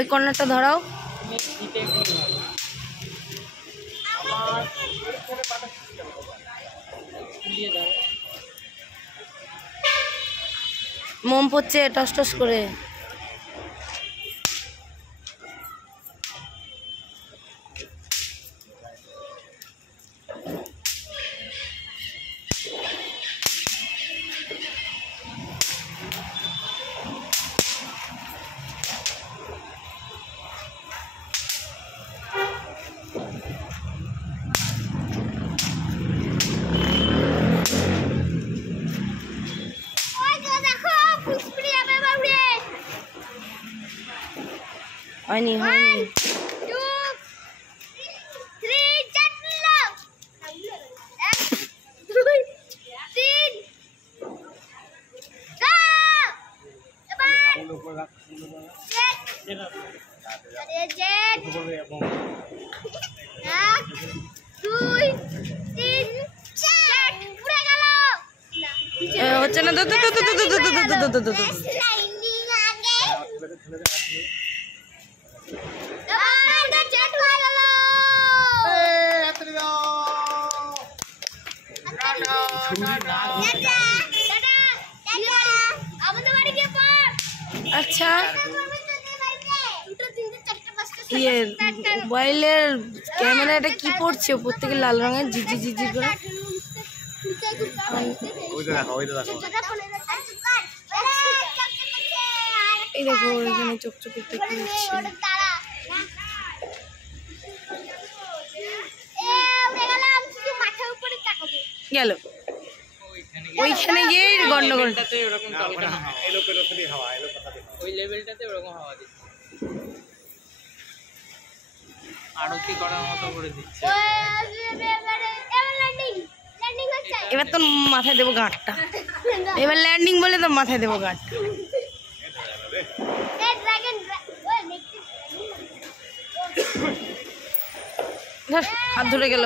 ওই কর্নারটা ধরাও। মোম পড়ছে টস টস করে। হয়নি হয়নি। হচ্ছে না। আচ্ছা ইয়ে মোবাইলের ক্যামেরাটা কি পড়ছে উপর থেকে লাল রঙের ঝিঝি ঝিঝি করে? এই দেখো এখানে চকচকে কি হচ্ছে গেল। ওইখানে গিয়ে গন্ডগোল। ওই লেভেলটাতে ওরকম হাওয়া দিচ্ছে, আরতি করার মতো করে দিচ্ছে। এবার তো মাথায় দেবো গাঁটটা। এবার ল্যান্ডিং বলে তো মাথায় দেবো গাঁটটা। হাত ধরে গেল।